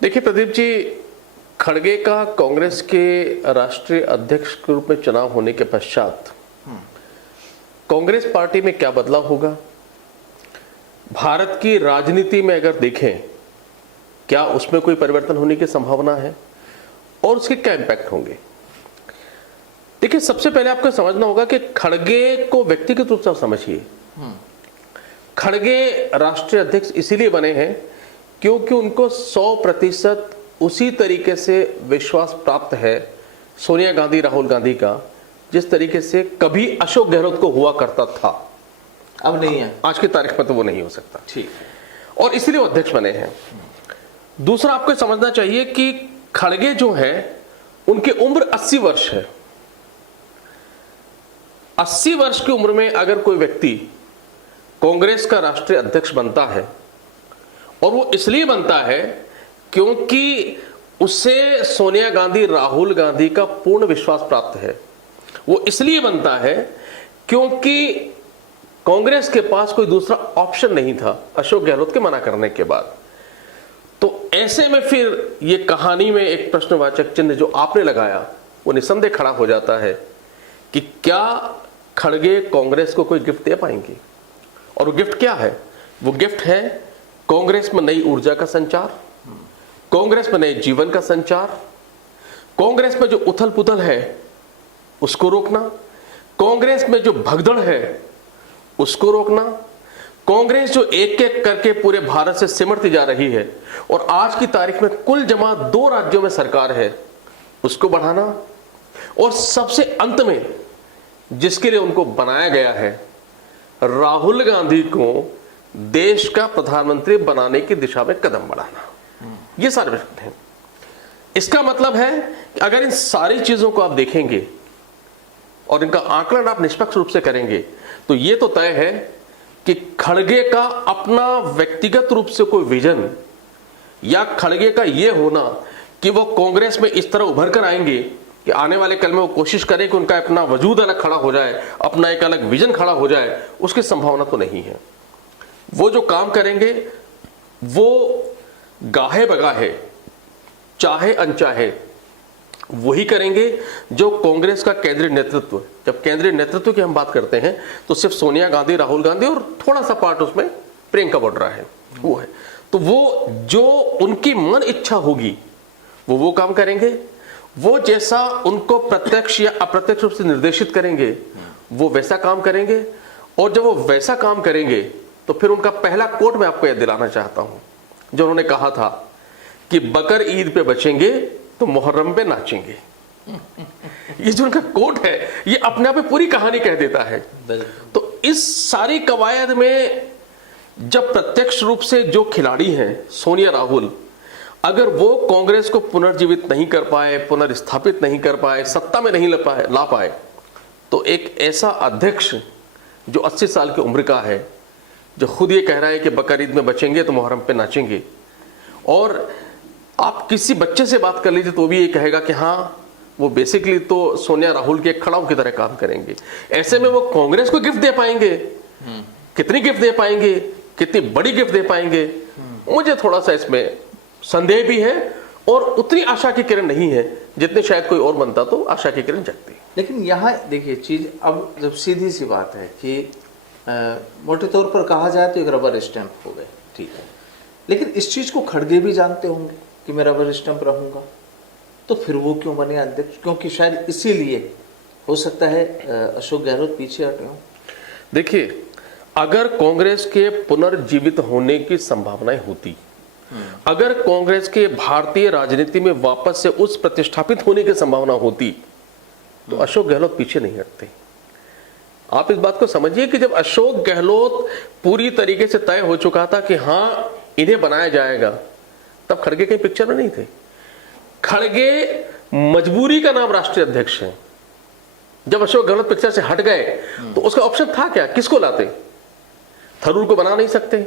देखिए प्रदीप जी, खड़गे का कांग्रेस के राष्ट्रीय अध्यक्ष के रूप में चुनाव होने के पश्चात कांग्रेस पार्टी में क्या बदलाव होगा, भारत की राजनीति में अगर देखें क्या उसमें कोई परिवर्तन होने की संभावना है और उसके क्या इंपैक्ट होंगे। देखिए, सबसे पहले आपको समझना होगा कि खड़गे को व्यक्तिगत रूप से समझिए। खड़गे राष्ट्रीय अध्यक्ष इसीलिए बने हैं क्योंकि उनको 100% उसी तरीके से विश्वास प्राप्त है सोनिया गांधी राहुल गांधी का जिस तरीके से कभी अशोक गहलोत को हुआ करता था। अब नहीं है, आज की तारीख में तो वो नहीं हो सकता। ठीक, और इसीलिए वो अध्यक्ष बने हैं। दूसरा, आपको समझना चाहिए कि खड़गे जो हैं उनकी उम्र 80 वर्ष है। 80 वर्ष की उम्र में अगर कोई व्यक्ति कांग्रेस का राष्ट्रीय अध्यक्ष बनता है और वो इसलिए बनता है क्योंकि उसे सोनिया गांधी राहुल गांधी का पूर्ण विश्वास प्राप्त है, वो इसलिए बनता है क्योंकि कांग्रेस के पास कोई दूसरा ऑप्शन नहीं था अशोक गहलोत के मना करने के बाद। तो ऐसे में फिर ये कहानी में एक प्रश्नवाचक चिन्ह जो आपने लगाया वो निसंदेह खड़ा हो जाता है कि क्या खड़गे कांग्रेस को कोई गिफ्ट दे पाएंगे। और वो गिफ्ट क्या है? वो गिफ्ट है कांग्रेस में नई ऊर्जा का संचार, कांग्रेस में नए जीवन का संचार, कांग्रेस में जो उथल पुथल है उसको रोकना, कांग्रेस में जो भगदड़ है उसको रोकना, कांग्रेस जो एक एक करके पूरे भारत से सिमटती जा रही है और आज की तारीख में कुल जमा 2 राज्यों में सरकार है उसको बढ़ाना, और सबसे अंत में जिसके लिए उनको बनाया गया है राहुल गांधी को देश का प्रधानमंत्री बनाने की दिशा में कदम बढ़ाना। ये सारे विषय हैं। इसका मतलब है कि अगर इन सारी चीजों को आप देखेंगे और इनका आकलन आप निष्पक्ष रूप से करेंगे तो ये तो तय है कि खड़गे का अपना व्यक्तिगत रूप से कोई विजन या खड़गे का ये होना कि वो कांग्रेस में इस तरह उभर कर आएंगे कि आने वाले कल में वो कोशिश करें कि उनका अपना वजूद अलग खड़ा हो जाए, अपना एक अलग विजन खड़ा हो जाए, उसकी संभावना तो नहीं है। वो जो काम करेंगे वो गाहे बगाहे चाहे अनचाहे वही करेंगे जो कांग्रेस का केंद्रीय नेतृत्व। जब केंद्रीय नेतृत्व की हम बात करते हैं तो सिर्फ सोनिया गांधी राहुल गांधी और थोड़ा सा पार्ट उसमें प्रियंका वाड्रा है, वो है। तो वो जो उनकी मन इच्छा होगी वो काम करेंगे, वो जैसा उनको प्रत्यक्ष या अप्रत्यक्ष रूप से निर्देशित करेंगे वो वैसा काम करेंगे। और जब वो वैसा काम करेंगे तो फिर उनका पहला कोट मैं आपको याद दिलाना चाहता हूं जो उन्होंने कहा था कि बकर ईद पे बचेंगे तो मुहर्रम पे नाचेंगे। ये जो उनका कोट है ये अपने आप में पूरी कहानी कह देता है। तो इस सारी कवायद में जब प्रत्यक्ष रूप से जो खिलाड़ी हैं सोनिया राहुल, अगर वो कांग्रेस को पुनर्जीवित नहीं कर पाए, पुनर्स्थापित नहीं कर पाए, सत्ता में नहीं ला पाए तो एक ऐसा अध्यक्ष जो 80 साल की उम्र का है, जो खुद ये कह रहा है कि बकर ईद में बचेंगे तो मुहर्रम पे नाचेंगे, और आप किसी बच्चे से बात कर लीजिए तो भी ये कहेगा कि हाँ वो बेसिकली तो सोनिया राहुल के खड़ाऊ की तरह काम करेंगे। ऐसे में वो कांग्रेस को गिफ्ट दे पाएंगे? कितनी गिफ्ट दे पाएंगे, कितनी बड़ी गिफ्ट दे पाएंगे? मुझे थोड़ा सा इसमें संदेह भी है और उतनी आशा की किरण नहीं है जितनी शायद कोई और बनता तो आशा की किरण जगती। लेकिन यहाँ देखिए चीज अब जब सीधी सी बात है कि मोटे तौर पर कहा जाए तो एक रबर स्टैंप हो गए, ठीक है, लेकिन इस चीज को खड़गे भी जानते होंगे कि मैं रबर स्टैंप रहूंगा, तो फिर वो क्यों बने अध्यक्ष? क्योंकि शायद इसीलिए हो सकता है अशोक गहलोत पीछे हटे हों। देखिए, अगर कांग्रेस के पुनर्जीवित होने की संभावनाएं होती, अगर कांग्रेस के भारतीय राजनीति में वापस से उस प्रतिष्ठापित होने की संभावना होती तो अशोक गहलोत पीछे नहीं हटते। आप इस बात को समझिए कि जब अशोक गहलोत पूरी तरीके से तय हो चुका था कि हां इन्हें बनाया जाएगा, तब खड़गे कहीं पिक्चर में नहीं थे। खड़गे मजबूरी का नाम राष्ट्रीय अध्यक्ष है। जब अशोक गहलोत पिक्चर से हट गए तो उसका ऑप्शन था क्या? किसको लाते? थरूर को बना नहीं सकते।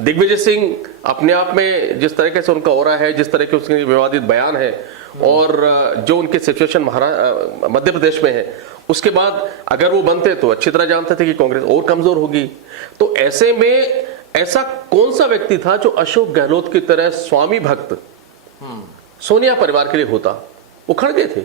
दिग्विजय सिंह अपने आप में जिस तरीके से उनका ओरा है, जिस तरह के उसके विवादित बयान है और जो उनकी सिचुएशन मध्य प्रदेश में है, उसके बाद अगर वो बनते तो अच्छी तरह जानते थे कि कांग्रेस और कमजोर होगी। तो ऐसे में ऐसा कौन सा व्यक्ति था जो अशोक गहलोत की तरह स्वामी भक्त सोनिया परिवार के लिए होता? वो खड़गे थे,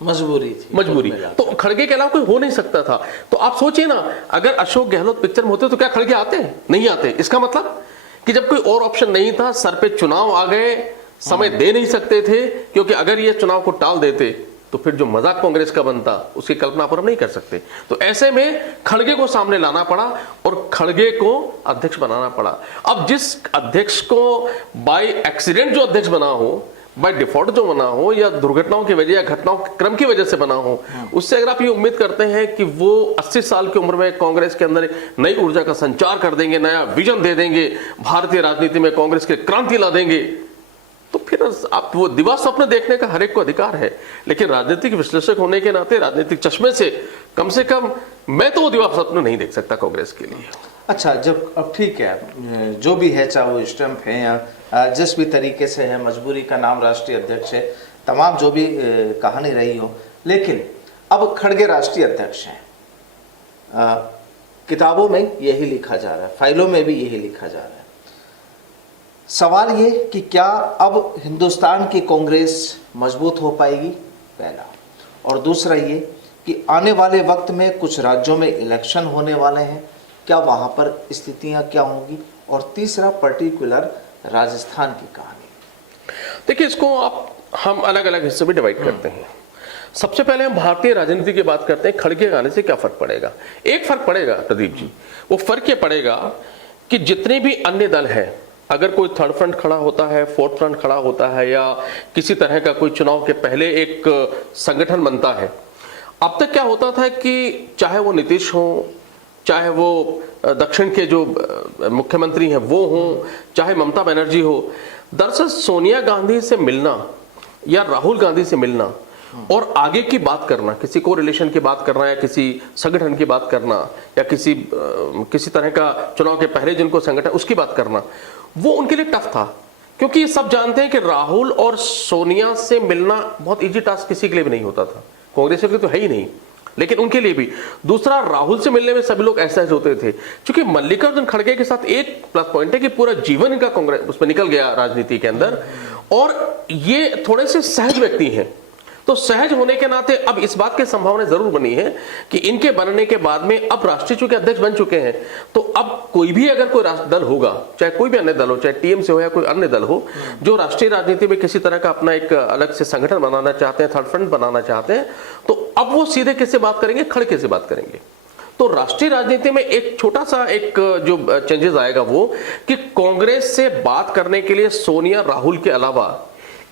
मजबूरी थी, मजबूरी। तो खड़गे के अलावा कोई हो नहीं सकता था। तो आप सोचिए ना, अगर अशोक गहलोत पिक्चर में होते तो क्या खड़गे आते? नहीं आते। इसका मतलब कि जब कोई और ऑप्शन नहीं था, सर पे चुनाव आ गए, समय दे नहीं सकते थे, क्योंकि अगर ये चुनाव को टाल देते तो फिर जो मजाक कांग्रेस का बनता उसकी कल्पना पर हम नहीं कर सकते। तो ऐसे में खड़गे को सामने लाना पड़ा और खड़गे को अध्यक्ष बनाना पड़ा। अब जिस अध्यक्ष को बाय एक्सीडेंट जो अध्यक्ष बना हो, बाय डिफॉल्ट जो बना हो, या दुर्घटनाओं की वजह या घटनाओं के क्रम की वजह से बना हो, उससे अगर आप ये उम्मीद करते हैं कि वो 80 साल की उम्र में कांग्रेस के अंदर नई ऊर्जा का संचार कर देंगे, नया विजन दे देंगे, भारतीय राजनीति में कांग्रेस के क्रांति ला देंगे, तो फिर आप वो दिवा स्वप्न देखने का हर एक को अधिकार है। लेकिन राजनीतिक विश्लेषक होने के नाते, राजनीतिक चश्मे से कम मैं तो वो दिवा स्वप्न नहीं देख सकता कांग्रेस के लिए। अच्छा, जब अब ठीक है, जो भी है, चाहे वो स्टंप है या जिस भी तरीके से है, मजबूरी का नाम राष्ट्रीय अध्यक्ष है, तमाम जो भी कहानी रही हो, लेकिन अब खड़गे राष्ट्रीय अध्यक्ष हैं। किताबों में यही लिखा जा रहा है, फाइलों में भी यही लिखा जा रहा है। सवाल ये कि क्या अब हिंदुस्तान की कांग्रेस मजबूत हो पाएगी, पहला, और दूसरा ये कि आने वाले वक्त में कुछ राज्यों में इलेक्शन होने वाले हैं, क्या वहां पर स्थितियां क्या होंगी, और तीसरा पर्टिकुलर राजस्थान की कहानी। देखिए, इसको हम अलग अलग हिस्सों में डिवाइड करते हैं। सबसे पहले हम भारतीय राजनीति की बात करते हैं। खड़गे आने से क्या फर्क पड़ेगा? एक फर्क पड़ेगा प्रदीप जी, वो फर्क ये पड़ेगा कि जितने भी अन्य दल हैं, अगर कोई थर्ड फ्रंट खड़ा होता है, फोर्थ फ्रंट खड़ा होता है, या किसी तरह का कोई चुनाव के पहले एक संगठन बनता है। अब तक क्या होता था कि चाहे वो नीतीश हो, चाहे वो दक्षिण के जो मुख्यमंत्री हैं वो हो, चाहे ममता बनर्जी हो, दरअसल सोनिया गांधी से मिलना या राहुल गांधी से मिलना और आगे की बात करना, किसी को रिलेशन की बात करना, या किसी संगठन की बात करना, या किसी तरह का चुनाव के पहले जिनको संगठन उसकी बात करना, वो उनके लिए टफ था। क्योंकि ये सब जानते हैं कि राहुल और सोनिया से मिलना बहुत इजी टास्क किसी के लिए भी नहीं होता था, कांग्रेस के लिए तो है ही नहीं, लेकिन उनके लिए भी। दूसरा, राहुल से मिलने में सभी लोग ऐसा होते थे, क्योंकि मल्लिकार्जुन खड़गे के साथ एक प्लस पॉइंट है कि पूरा जीवन इनका कांग्रेस उसमें निकल गया राजनीति के अंदर, और ये थोड़े से सहज व्यक्ति हैं। तो सहज होने के नाते अब इस बात की संभावना जरूर बनी है कि इनके बनने के बाद में, अब राष्ट्रीय चूंकि अध्यक्ष बन चुके हैं, तो अब कोई भी अगर कोई दल होगा, चाहे कोई भी अन्य दल हो, चाहे टीएमसी हो या कोई अन्य दल हो, जो राष्ट्रीय राजनीति में किसी तरह का अपना एक अलग से संगठन बनाना चाहते हैं, थर्ड फ्रंट बनाना चाहते हैं, तो अब वो सीधे किससे बात करेंगे? खड़गे से बात करेंगे। तो राष्ट्रीय राजनीति में एक छोटा सा एक जो चेंजेस आएगा वो कि कांग्रेस से बात करने के लिए सोनिया, राहुल के अलावा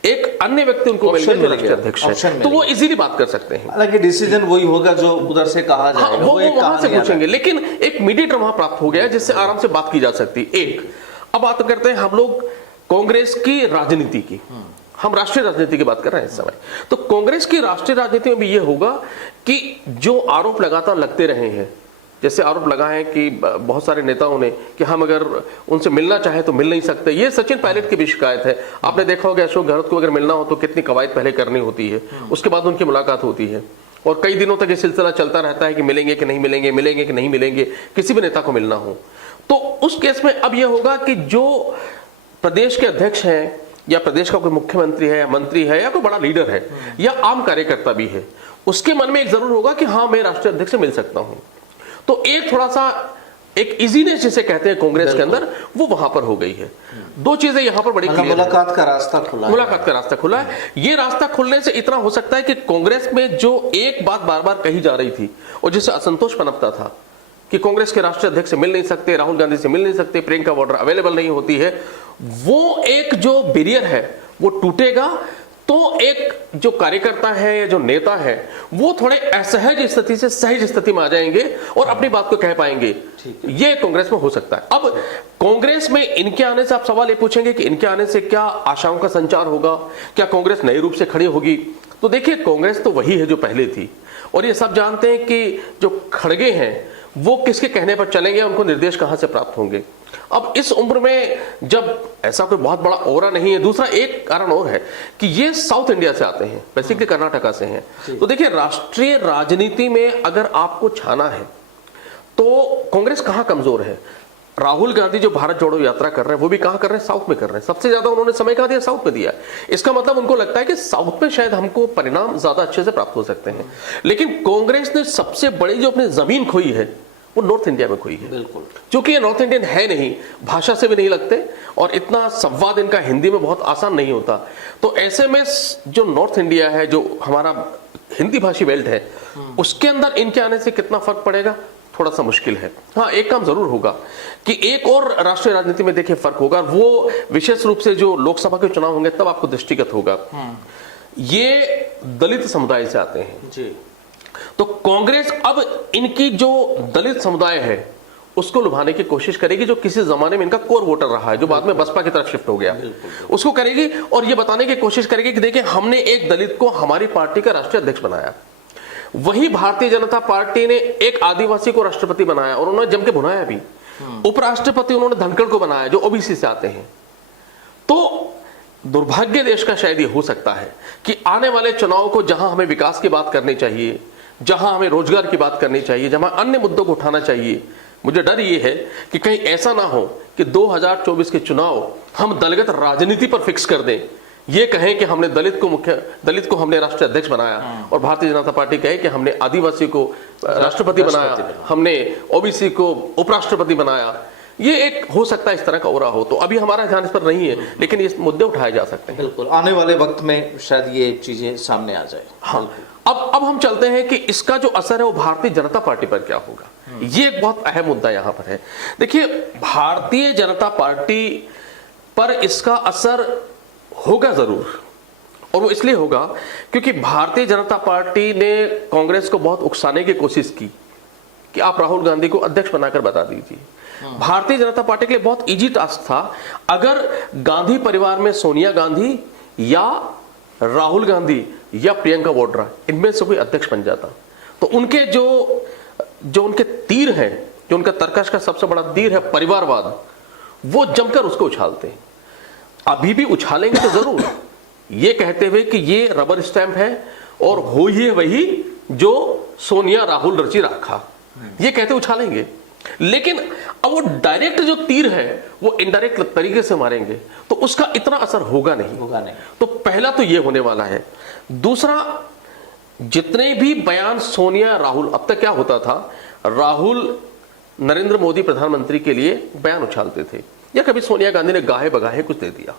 एक अन्य व्यक्ति उनको मिल गया राष्ट्रीय अध्यक्ष है, तो वो इजीली बात कर सकते हैं। हालांकि डिसीजन वही होगा जो उधर से कहा जाएगा, वो वहां से पूछेंगे, लेकिन एक मीडिएटर वहां प्राप्त हो गया जिससे आराम से बात की जा सकती है। एक, अब बात करते हैं हम लोग कांग्रेस की राजनीति की, हम राष्ट्रीय राजनीति की बात कर रहे हैं इस समय। तो कांग्रेस की राष्ट्रीय राजनीति में भी ये होगा कि जो आरोप लगातार लगते रहे हैं, जैसे आरोप लगा है कि बहुत सारे नेताओं ने कि हम अगर उनसे मिलना चाहे तो मिल नहीं सकते। ये सचिन पायलट की भी शिकायत है। आपने देखा होगा अशोक गहलोत को अगर मिलना हो तो कितनी कवायद पहले करनी होती है, उसके बाद उनकी मुलाकात होती है, और कई दिनों तक ये सिलसिला चलता रहता है कि मिलेंगे कि नहीं मिलेंगे, मिलेंगे कि नहीं मिलेंगे, किसी भी नेता को मिलना हो। तो उस केस में अब यह होगा कि जो प्रदेश के अध्यक्ष हैं, या प्रदेश का कोई मुख्यमंत्री है, या मंत्री है, या कोई बड़ा लीडर है, या आम कार्यकर्ता भी है, उसके मन में एक जरूर होगा कि हाँ, मैं राष्ट्रीय अध्यक्ष से मिल सकता हूं। तो एक थोड़ा सा एक इजीनेस जिसे कहते हैं कांग्रेस के अंदर, वो वहां पर हो गई है। दो चीजें यहां पर बड़ी क्लियर है। मुलाकात का रास्ता खुला है। मुलाकात का रास्ता खुला है। ये रास्ता खुलने से इतना हो सकता है कि कांग्रेस में जो एक बात बार बार कही जा रही थी और जिससे असंतोष पनपता था कि कांग्रेस के राष्ट्रीय अध्यक्ष से मिल नहीं सकते, राहुल गांधी से मिल नहीं सकते, प्रियंका वाड्रा अवेलेबल नहीं होती है, वो एक जो बैरियर है वो टूटेगा। तो एक जो कार्यकर्ता है या जो नेता है वो थोड़े असहज स्थिति से सहज स्थिति में आ जाएंगे और अपनी बात को कह पाएंगे। ये कांग्रेस में हो सकता है। अब कांग्रेस में इनके आने से आप सवाल ये पूछेंगे कि इनके आने से क्या आशाओं का संचार होगा, क्या कांग्रेस नए रूप से खड़ी होगी? तो देखिए, कांग्रेस तो वही है जो पहले थी, और ये सब जानते हैं कि जो खड़गे हैं वो किसके कहने पर चलेंगे, उनको निर्देश कहां से प्राप्त होंगे। अब इस उम्र में जब ऐसा कोई बहुत बड़ा ओरा नहीं है, दूसरा एक कारण और है कि ये साउथ इंडिया से आते हैं, बेसिकली कर्नाटका से हैं। तो देखिए, राष्ट्रीय राजनीति में अगर आपको छाना है तो कांग्रेस कहां कमजोर है? राहुल गांधी जो भारत जोड़ो यात्रा कर रहे हैं वो भी कहां कर रहे हैं, साउथ में कर रहे हैं। सबसे ज्यादा उन्होंने समय कहां दिया, साउथ में दिया। इसका मतलब उनको लगता है कि साउथ में शायद हमको परिणाम ज्यादा अच्छे से प्राप्त हो सकते हैं। लेकिन कांग्रेस ने सबसे बड़ी जो अपनी जमीन खोई है वो नॉर्थ इंडिया में खोई है। बिल्कुल, क्योंकि ये नॉर्थ इंडियन है नहीं, भाषा से भी नहीं लगते और इतना संवाद इनका हिंदी में बहुत आसान नहीं होता। तो ऐसे में जो नॉर्थ इंडिया है, जो हमारा हिंदी भाषी बेल्ट है, उसके अंदर इनके आने से कितना फर्क पड़ेगा, थोड़ा सा मुश्किल है। हाँ, एक काम जरूर होगा कि एक और राष्ट्रीय राजनीति में देखिए फर्क होगा, वो विशेष रूप से जो लोकसभा के चुनाव होंगे तब आपको दृष्टिगत होगा। ये दलित समुदाय से आते हैं जी। तो कांग्रेस अब इनकी जो दलित समुदाय है उसको लुभाने की कोशिश करेगी, जो किसी जमाने में इनका कोर वोटर रहा है, जो बाद में बसपा की तरफ शिफ्ट हो गया, उसको करेगी और ये बताने की कोशिश करेगी कि देखिए हमने एक दलित को हमारी पार्टी का राष्ट्रीय अध्यक्ष बनाया। वही भारतीय जनता पार्टी ने एक आदिवासी को राष्ट्रपति बनाया और उन्होंने जम के भुनाया भी। उपराष्ट्रपति उन्होंने धनखड़ को बनाया जो ओबीसी से आते हैं। तो दुर्भाग्य देश का शायद ये हो सकता है कि आने वाले चुनाव को जहां हमें विकास की बात करनी चाहिए, जहां हमें रोजगार की बात करनी चाहिए, जहां अन्य मुद्दों को उठाना चाहिए, मुझे डर ये है कि कहीं ऐसा ना हो कि 2024 के चुनाव हम दलगत राजनीति पर फिक्स कर दें, ये कहें कि हमने दलित को हमने राष्ट्रीय अध्यक्ष बनाया और भारतीय जनता पार्टी कहे कि हमने आदिवासी को राष्ट्रपति बनाया, हमने ओबीसी को उपराष्ट्रपति बनाया। ये एक हो सकता है इस तरह का हो रहा हो। तो अभी हमारा ध्यान इस पर नहीं है, लेकिन ये मुद्दे उठाए जा सकते हैं। बिल्कुल, आने वाले वक्त में शायद ये चीजें सामने आ जाए। हाँ, अब हम चलते हैं कि इसका जो असर है वो भारतीय जनता पार्टी पर क्या होगा। ये एक बहुत अहम मुद्दा यहां पर है। देखिए, भारतीय जनता पार्टी पर इसका असर होगा जरूर, और वो इसलिए होगा क्योंकि भारतीय जनता पार्टी ने कांग्रेस को बहुत उकसाने की कोशिश की कि आप राहुल गांधी को अध्यक्ष बनाकर बता दीजिए। भारतीय जनता पार्टी के लिए बहुत इजी टास्क था, अगर गांधी परिवार में सोनिया गांधी या राहुल गांधी या प्रियंका वाड्रा इनमें से कोई अध्यक्ष बन जाता तो उनके जो उनके तीर हैं, जो उनका तर्कश का सबसे बड़ा तीर है परिवारवाद, वो जमकर उसको उछालते हैं। अभी भी उछालेंगे तो जरूर, ये कहते हुए कि ये रबर स्टैंप है और हो ही वही जो सोनिया राहुल रची रखा, ये कहते उछालेंगे। लेकिन अब वो डायरेक्ट जो तीर है वो इनडायरेक्ट तरीके से मारेंगे तो उसका इतना असर होगा नहीं। तो पहला तो ये होने वाला है। दूसरा, जितने भी बयान सोनिया राहुल, अब तक क्या होता था, राहुल नरेंद्र मोदी प्रधानमंत्री के लिए बयान उछालते थे या कभी सोनिया गांधी ने गाहे बगाहे कुछ दे दिया।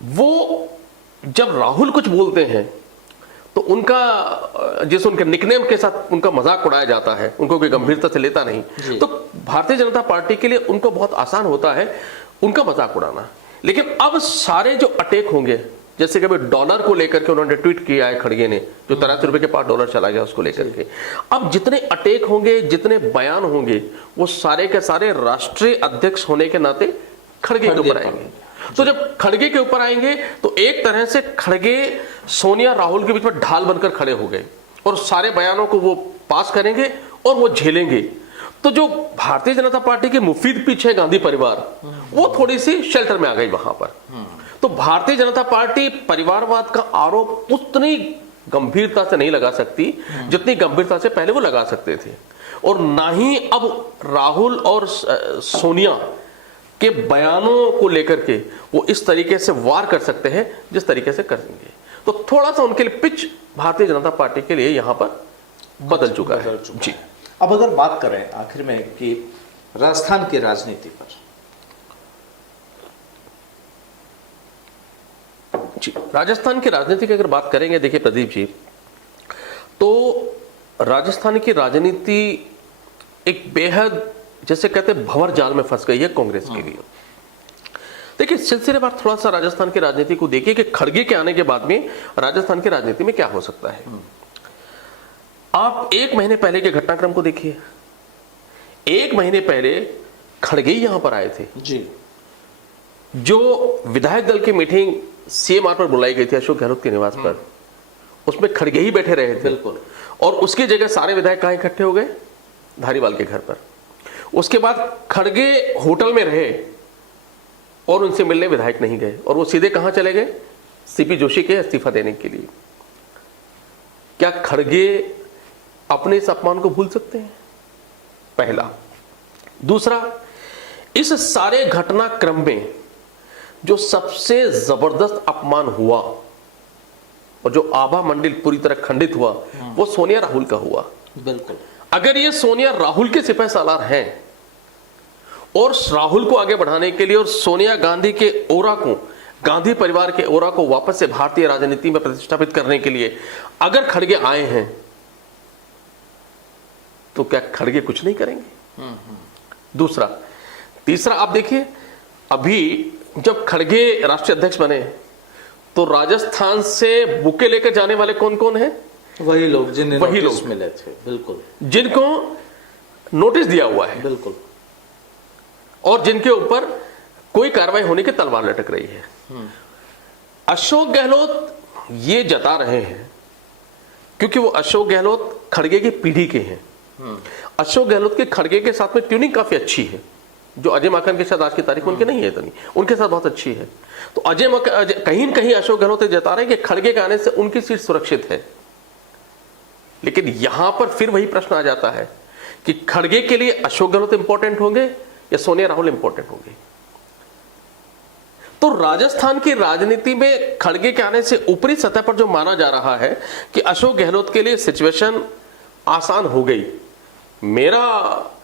वो जब राहुल कुछ बोलते हैं तो उनका, जैसे उनके निकनेम के साथ उनका मजाक उड़ाया जाता है, उनको कोई गंभीरता से लेता नहीं। तो भारतीय जनता पार्टी के लिए उनको बहुत आसान होता है उनका मजाक उड़ाना। लेकिन अब सारे जो अटैक होंगे, जैसे कभी डॉलर को लेकर के उन्होंने ट्वीट किया है खड़गे ने, जो 83 रुपए के पास डॉलर चला गया उसको लेकर के, अब जितने अटैक होंगे, जितने बयान होंगे, वो सारे के सारे राष्ट्रीय अध्यक्ष होने के नाते खड़गे के ऊपर आएंगे। तो जब खड़गे के ऊपर आएंगे तो एक तरह से खड़गे सोनिया राहुल के बीच में ढाल बनकर खड़े हो गए और सारे बयानों को वो पास करेंगे और वो झेलेंगे। तो जो भारतीय जनता पार्टी के मुफीद पीछे गांधी परिवार, वो थोड़ी सी शेल्टर में आ गई वहां पर। तो भारतीय जनता पार्टी परिवारवाद का आरोप उतनी गंभीरता से नहीं लगा सकती जितनी गंभीरता से पहले वो लगा सकते थे, और ना ही अब राहुल और सोनिया के बयानों को लेकर के वो इस तरीके से वार कर सकते हैं जिस तरीके से करेंगे। तो थोड़ा सा उनके लिए पिच भारतीय जनता पार्टी के लिए यहां पर बदल चुका है। जी, अब अगर बात करें आखिर में कि राजस्थान की राजनीति पर, जी, राजस्थान की राजनीति की अगर बात करेंगे, देखिए प्रदीप जी, तो राजस्थान की राजनीति एक बेहद, जैसे कहते हैं, भंवर जाल में फंस गई है कांग्रेस के लिए। देखिए, सिलसिलेवार थोड़ा सा राजस्थान की राजनीति को देखिए कि खड़गे के आने के बाद में राजस्थान की राजनीति में क्या हो सकता है। आप 1 महीने पहले के घटनाक्रम को देखिए। 1 महीने पहले खड़गे ही यहां पर आए थे जी। जो विधायक दल की मीटिंग सीएमआर पर बुलाई गई थी अशोक गहलोत के निवास पर, उसमें खड़गे ही बैठे रहे थे। बिल्कुल। और उसकी जगह सारे विधायक कहां इकट्ठे हो गए? धारीवाल के घर पर। उसके बाद खड़गे होटल में रहे और उनसे मिलने विधायक नहीं गए, और वो सीधे कहां चले गए? सीपी जोशी के इस्तीफा देने के लिए। क्या खड़गे अपने इस अपमान को भूल सकते हैं? पहला। दूसरा, इस सारे घटनाक्रम में जो सबसे जबरदस्त अपमान हुआ और जो आभा मंडल पूरी तरह खंडित हुआ वो सोनिया राहुल का हुआ। बिल्कुल। अगर ये सोनिया राहुल के सिपह सालार हैं और राहुल को आगे बढ़ाने के लिए और सोनिया गांधी के ओरा को, गांधी परिवार के ओरा को वापस से भारतीय राजनीति में प्रतिष्ठापित करने के लिए अगर खड़गे आए हैं तो क्या खड़गे कुछ नहीं करेंगे? दूसरा, तीसरा, आप देखिए अभी जब खड़गे राष्ट्रीय अध्यक्ष बने तो राजस्थान से बुके लेकर जाने वाले कौन कौन हैं? वही लोग जिन्हें वही नोटिस लोग। मिले थे। बिल्कुल जिनको नोटिस दिया हुआ है बिल्कुल। और जिनके ऊपर कोई कार्रवाई होने की तलवार लटक रही है। अशोक गहलोत ये जता रहे हैं क्योंकि वो अशोक गहलोत खड़गे की पीढ़ी के हैं। अशोक गहलोत के खड़गे के साथ में ट्यूनिंग काफी अच्छी है, जो अजय माकन के साथ आज की तारीख में उनके नहीं है इतनी, उनके साथ बहुत अच्छी है। तो कहीं न कहीं अशोक गहलोत ये जता रहे हैं कि खड़गे के आने से उनकी सीट सुरक्षित है। लेकिन यहां पर फिर वही प्रश्न आ जाता है कि खड़गे के लिए अशोक गहलोत इंपॉर्टेंट होंगे या सोनिया राहुल इंपॉर्टेंट होंगे? तो राजस्थान की राजनीति में खड़गे के आने से ऊपरी सतह पर जो माना जा रहा है कि अशोक गहलोत के लिए सिचुएशन आसान हो गई, मेरा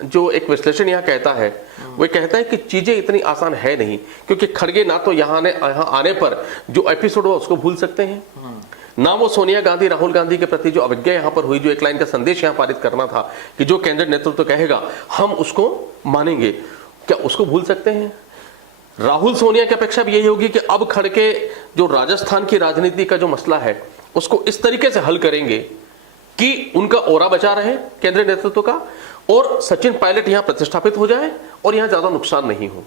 जो एक विश्लेषण यहां कहता है वो कहता है कि चीजें इतनी आसान है नहीं, क्योंकि खड़गे ना तो यहां आने पर जो एपिसोड हुआ उसको भूल सकते हैं, ना वो सोनिया गांधी राहुल गांधी के प्रति जो अवज्ञा यहां पर हुई, जो एक लाइन का संदेश यहां पारित करना था कि जो केंद्रीय नेतृत्व कहेगा हम उसको मानेंगे, क्या उसको भूल सकते हैं? राहुल सोनिया की अपेक्षा भी यही होगी कि अब खड़गे जो राजस्थान की राजनीति का जो मसला है उसको इस तरीके से हल करेंगे कि उनका ओरा बचा रहे केंद्रीय नेतृत्व का और सचिन पायलट यहां प्रतिष्ठापित हो जाए और यहां ज्यादा नुकसान नहीं हो।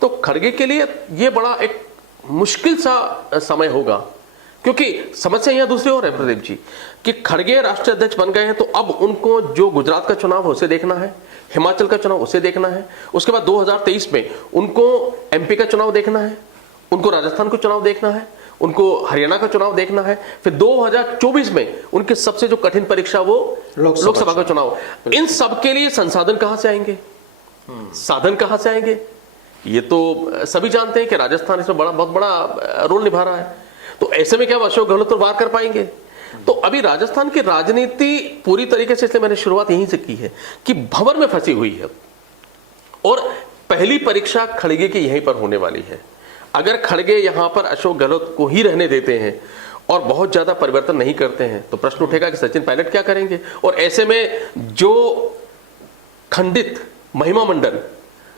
तो खड़गे के लिए यह बड़ा एक मुश्किल सा समय होगा, क्योंकि समस्या यहां दूसरी और है प्रदीप जी कि खड़गे राष्ट्रीय अध्यक्ष बन गए हैं तो अब उनको जो गुजरात का चुनाव है उसे देखना है, हिमाचल का चुनाव उसे देखना है, उसके बाद 2023 में उनको एमपी का चुनाव देखना है, उनको राजस्थान का चुनाव देखना है, उनको हरियाणा का चुनाव देखना है, फिर 2024 में उनकी सबसे जो कठिन परीक्षा वो लोकसभा का चुनाव। इन सब के लिए संसाधन कहां से आएंगे, साधन कहां से आएंगे? ये तो सभी जानते हैं कि राजस्थान इसमें बहुत बड़ा रोल निभा रहा है। तो ऐसे में क्या अशोक गहलोत पर वार कर पाएंगे? तो अभी राजस्थान की राजनीति पूरी तरीके से, इसलिए मैंने शुरुआत यहीं से की है कि भंवर में फंसी हुई है और पहली परीक्षा खड़गे की यहीं पर होने वाली है। अगर खड़गे यहां पर अशोक गहलोत को ही रहने देते हैं और बहुत ज्यादा परिवर्तन नहीं करते हैं तो प्रश्न उठेगा कि सचिन पायलट क्या करेंगे, और ऐसे में जो खंडित महिमा मंडल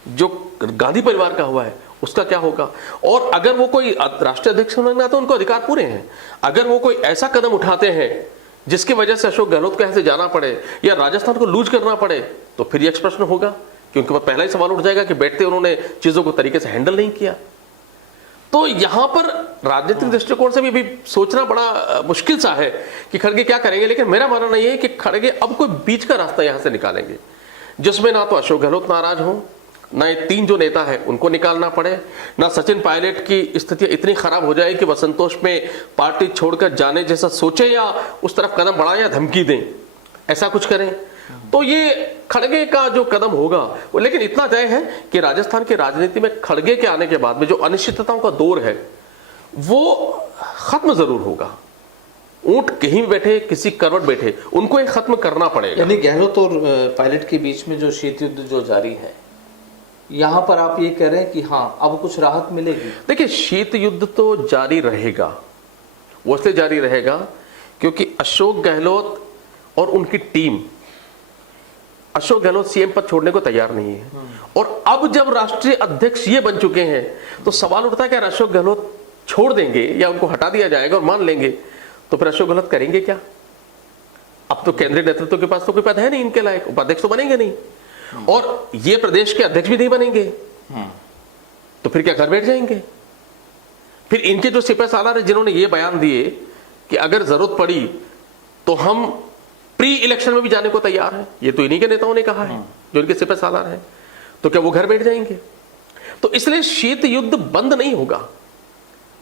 जो गांधी परिवार का हुआ है उसका क्या होगा? और अगर वो कोई राष्ट्रीय अध्यक्ष होना तो उनको अधिकार पूरे हैं, अगर वो कोई ऐसा कदम उठाते हैं जिसकी वजह से अशोक गहलोत को यहां से जाना पड़े या राजस्थान को लूज करना पड़े तो फिर यह प्रश्न होगा, क्योंकि पहला ही सवाल उठ जाएगा कि बैठते उन्होंने चीजों को तरीके से हैंडल नहीं किया। तो यहां पर राजनीतिक दृष्टिकोण से भी सोचना बड़ा मुश्किल सा है कि खड़गे क्या करेंगे। लेकिन मेरा मानना यह है कि खड़गे अब कोई बीच का रास्ता यहां से निकालेंगे जिसमें ना तो अशोक गहलोत नाराज हो, ना ये तीन जो नेता है उनको निकालना पड़े, ना सचिन पायलट की स्थिति इतनी खराब हो जाए कि वह संतोष में पार्टी छोड़कर जाने जैसा सोचे या उस तरफ कदम बढ़ाएं या धमकी दें, ऐसा कुछ करें। तो ये खड़गे का जो कदम होगा वो, लेकिन इतना तय है कि राजस्थान की राजनीति में खड़गे के आने के बाद में जो अनिश्चितताओं का दौर है वो खत्म जरूर होगा। ऊंट कहीं भी बैठे, किसी करवट बैठे, उनको ये खत्म करना पड़ेगा। यानी गहलोत और पायलट के बीच में जो शीत युद्ध जो जारी है, यहां पर आप ये कह रहे हैं कि हाँ अब कुछ राहत मिलेगी? देखिए, शीत युद्ध तो जारी रहेगा, वो इसलिए जारी रहेगा क्योंकि अशोक गहलोत और उनकी टीम अशोक गहलोत सीएम पद छोड़ने को तैयार नहीं है। और अब जब राष्ट्रीय अध्यक्ष ये बन चुके हैं तो सवाल उठता है कि अशोक गहलोत छोड़ देंगे या उनको हटा दिया जाएगा और मान लेंगे तो फिर अशोक गहलोत करेंगे क्या? अब तो केंद्रीय नेतृत्व के पास तो कोई पद है नहीं इनके लायक, उपाध्यक्ष तो बनेंगे नहीं और ये प्रदेश के अध्यक्ष भी नहीं बनेंगे, तो फिर क्या घर बैठ जाएंगे? फिर इनके जो सिपह सालार है जिन्होंने ये बयान दिए कि अगर जरूरत पड़ी तो हम प्री इलेक्शन में भी जाने को तैयार है, ये तो इन्हीं के नेताओं ने कहा है जो इनके सिपह सालार है, तो क्या वो घर बैठ जाएंगे? तो इसलिए शीत युद्ध बंद नहीं होगा,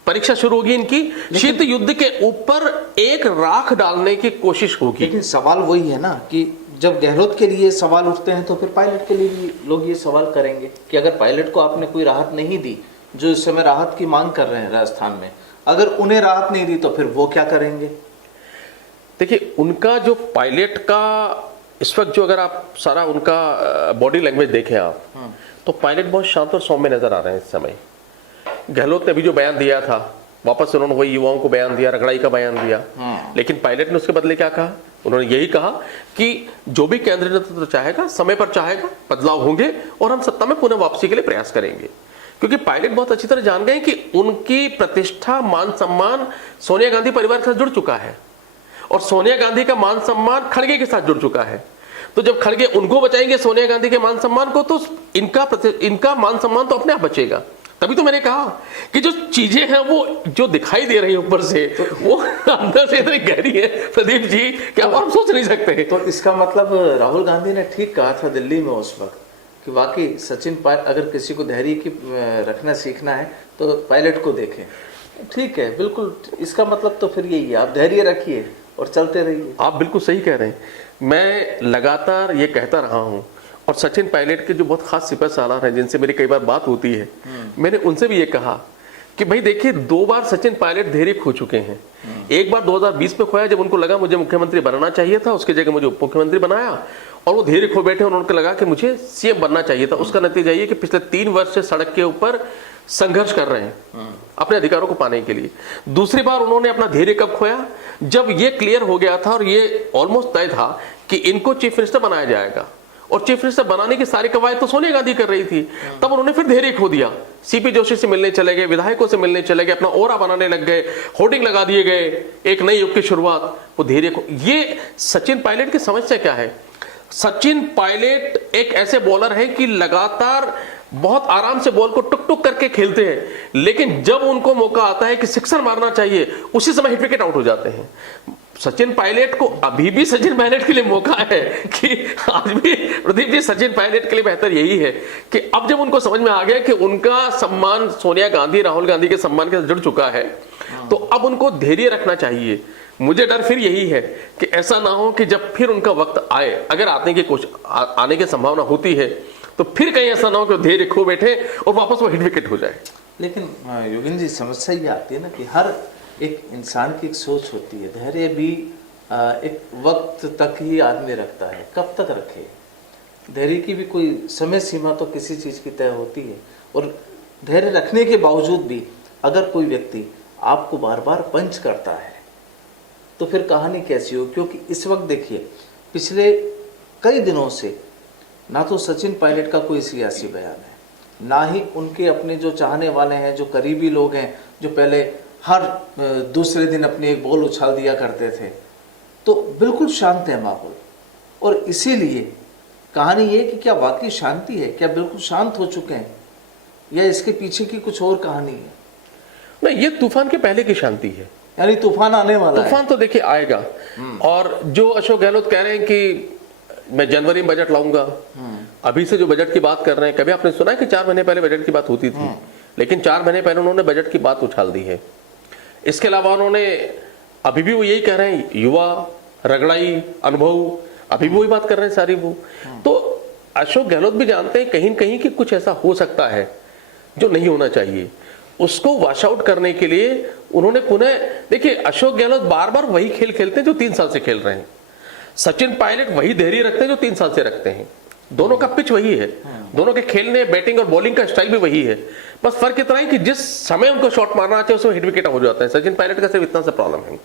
परीक्षा शुरू होगी इनकी, शीत युद्ध के ऊपर एक राख डालने की कोशिश होगी। लेकिन सवाल वही है ना कि जब गहलोत के लिए सवाल उठते हैं तो फिर पायलट के लिए भी लोग ये सवाल करेंगे कि अगर पायलट को आपने कोई राहत नहीं दी, जो इस समय राहत की मांग कर रहे हैं राजस्थान में, अगर उन्हें राहत नहीं दी तो फिर वो क्या करेंगे? देखिए, उनका जो पायलट का इस वक्त जो अगर आप सारा उनका बॉडी लैंग्वेज देखें आप, तो पायलट बहुत शांत और सौम्य नजर आ रहे हैं इस समय। गहलोत ने भी जो बयान दिया था, वापस से उन्होंने वही युवाओं को बयान दिया, रगड़ाई का बयान दिया, लेकिन पायलट ने उसके बदले क्या कहा? उन्होंने यही कहा कि जो भी केंद्रीय नेतृत्व चाहेगा, समय पर चाहेगा, बदलाव होंगे और हम सत्ता में पुनः वापसी के लिए प्रयास करेंगे। क्योंकि पायलट बहुत अच्छी तरह जान गए कि उनकी प्रतिष्ठा, मान सम्मान सोनिया गांधी परिवार के साथ जुड़ चुका है और सोनिया गांधी का मान सम्मान खड़गे के साथ जुड़ चुका है। तो जब खड़गे उनको बचाएंगे सोनिया गांधी के मान सम्मान को, तो इनका मान सम्मान तो अपने आप बचेगा। तभी तो मैंने कहा कि जो चीजें हैं वो जो दिखाई दे रही है ऊपर से, वो अंदर से इतनी गहरी है प्रदीप जी, क्या आप सोच नहीं सकते। तो इसका मतलब राहुल गांधी ने ठीक कहा था दिल्ली में उस वक्त कि वाकई सचिन पायलट, अगर किसी को धैर्य की रखना सीखना है तो पायलट को देखें। ठीक है, बिल्कुल, इसका मतलब तो फिर यही है, आप धैर्य रखिए और चलते रहिए। आप बिल्कुल सही कह रहे हैं। मैं लगातार ये कहता रहा हूं, और सचिन पायलट के जो बहुत खास सिपह सालार हैं जिनसे मेरी कई बार बात होती है, मैंने उनसे भी ये कहा कि भाई देखिए, 2 बार सचिन पायलट धैर्य खो चुके हैं। एक बार 2020 में खोया जब उनको लगा मुझे मुख्यमंत्री बनना चाहिए था, उसकी जगह मुझे उप मुख्यमंत्री बनाया और वो धैर्य खो बैठे और उनको लगा कि मुझे सीएम बनना चाहिए था। उसका नतीजा ये कि पिछले 3 वर्ष से सड़क के ऊपर संघर्ष कर रहे हैं अपने अधिकारों को पाने के लिए। दूसरी बार उन्होंने अपना धैर्य कब खोया? जब ये क्लियर हो गया था और ये ऑलमोस्ट तय था कि इनको चीफ मिनिस्टर बनाया जाएगा, और चीफ मिनिस्टर बनाने की सारी कवायद तो सोनिया गांधी कर रही थी। तब उन्होंने फिर धैर्य खो दिया, सीपी जोशी से मिलने चले गए, विधायकों से मिलने चले गए, अपना ओरा बनाने लग गए, होर्डिंग लगा दिए गए, एक नई युग की शुरुआत। वो धैर्य खो, ये सचिन पायलट की समस्या क्या है? सचिन पायलट एक ऐसे बॉलर है कि लगातार बहुत आराम से बॉल को टुक टुक करके खेलते हैं, लेकिन जब उनको मौका आता है कि सिक्सर मारना चाहिए, उसी समय हिट विकेट आउट हो जाते हैं। सचिन पायलट को अभी भी सचिन पायलट के लिए मौका है कि आज भी प्रदीप जी, सचिन पायलट के लिए बेहतर यही है कि अब जब उनको समझ में आ गया कि उनका सम्मान सोनिया गांधी, राहुल गांधी के सम्मान के साथ जुड़ चुका है, तो अब उनको धैर्य रखना चाहिए। मुझे डर फिर यही है कि ऐसा ना हो कि जब फिर उनका वक्त आए, अगर आने की संभावना होती है, तो फिर कहीं ऐसा ना हो कि धैर्य खो बैठे और वापस वो हिट विकेट हो जाए। लेकिन योगेंद्र जी, समस्या ये आती है ना कि हर एक इंसान की एक सोच होती है, धैर्य भी एक वक्त तक ही आदमी रखता है, कब तक रखे? धैर्य की भी कोई समय सीमा तो किसी चीज की तय होती है, और धैर्य रखने के बावजूद भी अगर कोई व्यक्ति आपको बार बार पंच करता है तो फिर कहानी कैसी हो? क्योंकि इस वक्त देखिए, पिछले कई दिनों से ना तो सचिन पायलट का कोई सियासी बयान है, ना ही उनके अपने जो चाहने वाले हैं, जो करीबी लोग हैं, जो पहले हर दूसरे दिन अपनी एक बॉल उछाल दिया करते थे, तो बिल्कुल शांत है माहौल। और इसीलिए कहानी ये कि क्या वाकई शांति है, क्या बिल्कुल शांत हो चुके हैं, या इसके पीछे की कुछ और कहानी है? नहीं, ये तूफान के पहले की शांति है। यानी तूफान आने वाला है। तूफान तो देखिए आएगा। और जो अशोक गहलोत कह रहे हैं कि मैं जनवरी में बजट लाऊंगा, अभी से जो बजट की बात कर रहे हैं, कभी आपने सुना है कि 4 महीने पहले बजट की बात होती थी? लेकिन 4 महीने पहले उन्होंने बजट की बात उछाल दी है। इसके अलावा उन्होंने अभी भी वो यही कह रहे हैं, युवा, रगड़ाई, अनुभव, अभी भी वही बात कर रहे हैं सारी वो। तो अशोक गहलोत भी जानते हैं कहीं कहीं कि कुछ ऐसा हो सकता है जो नहीं होना चाहिए। उसको वॉश आउट करने के लिए उन्होंने पुनः, देखिए अशोक गहलोत बार बार वही खेल खेलते हैं जो 3 साल से खेल रहे हैं। सचिन पायलट वही धैर्य रखते हैं जो 3 साल से रखते हैं। दोनों का पिच वही है, दोनों के खेलने, बैटिंग और बॉलिंग का स्टाइल भी वही है। बस फर्क इतना है कि जिस समय उनको शॉट मारना चाहिए उसमें हिट विकेट हो जाता है। सचिन पायलट का सिर्फ इतना सा प्रॉब्लम है।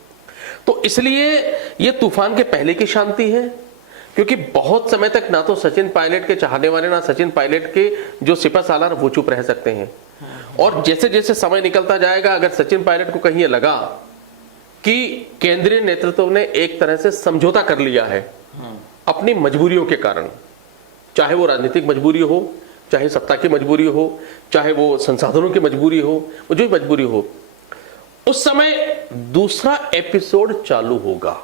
तो इसलिए ये तूफान के पहले की शांति है, क्योंकि बहुत समय तक ना तो सचिन पायलट के चाहने वाले, ना सचिन पायलट के जो सिपह सालार वो चुप रह सकते हैं। और जैसे जैसे समय निकलता जाएगा, अगर सचिन पायलट को कहीं ये लगा कि केंद्रीय नेतृत्व ने एक तरह से समझौता कर लिया है अपनी मजबूरियों के कारण, चाहे वो राजनीतिक मजबूरी हो, चाहे सत्ता की मजबूरी हो, चाहे वो संसाधनों की मजबूरी हो, वो जो मजबूरी हो, उस समय दूसरा एपिसोड चालू होगा।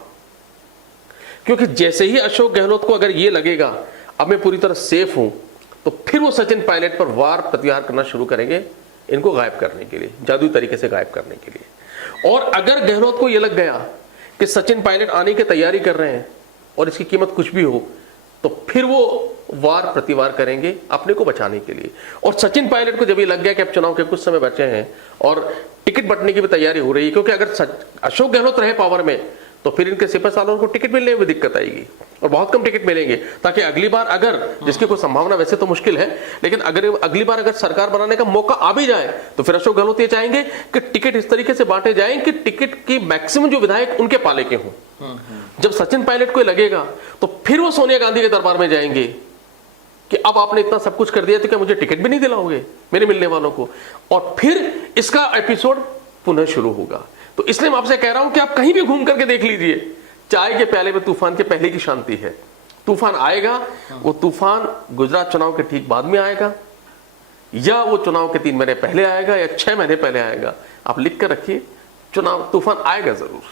क्योंकि जैसे ही अशोक गहलोत को अगर ये लगेगा अब मैं पूरी तरह सेफ हूं, तो फिर वो सचिन पायलट पर वार प्रत्याहार करना शुरू करेंगे, इनको गायब करने के लिए, जादुई तरीके से गायब करने के लिए। और अगर गहलोत को ये लग गया कि सचिन पायलट आने की तैयारी कर रहे हैं और इसकी कीमत कुछ भी हो, तो फिर वो वार प्रतिवार करेंगे अपने को बचाने के लिए। और सचिन पायलट को जब ये लग गया कि अब चुनाव के कुछ समय बचे हैं और टिकट बंटने की भी तैयारी हो रही है, क्योंकि अगर अशोक गहलोत रहे पावर में तो फिर इनके सिपह सालों को टिकट मिलने में दिक्कत आएगी और बहुत कम टिकट मिलेंगे, ताकि अगली बार अगर, जिसकी कोई संभावना वैसे तो मुश्किल है, लेकिन अगर अगली बार अगर सरकार बनाने का मौका आ भी जाए तो फिर अशोक गहलोत ये चाहेंगे कि टिकट इस तरीके से बांटे जाएं कि टिकट की मैक्सिमम जो विधायक उनके पाले के हों। जब सचिन पायलट को लगेगा तो फिर वो सोनिया गांधी के दरबार में जाएंगे कि अब आपने इतना सब कुछ कर दिया तो क्या मुझे टिकट भी नहीं दिलाओगे मेरे मिलने वालों को, और फिर इसका एपिसोड पुनः शुरू होगा। तो इसलिए मैं आपसे कह रहा हूं कि आप कहीं भी घूम करके देख लीजिए, चाय के प्याले में तूफान के पहले की शांति है। तूफान आएगा, वो तूफान गुजरात चुनाव के ठीक बाद में आएगा, या वो चुनाव के 3 महीने पहले आएगा, या 6 महीने पहले आएगा। आप लिख कर रखिए, चुनाव तूफान आएगा जरूर।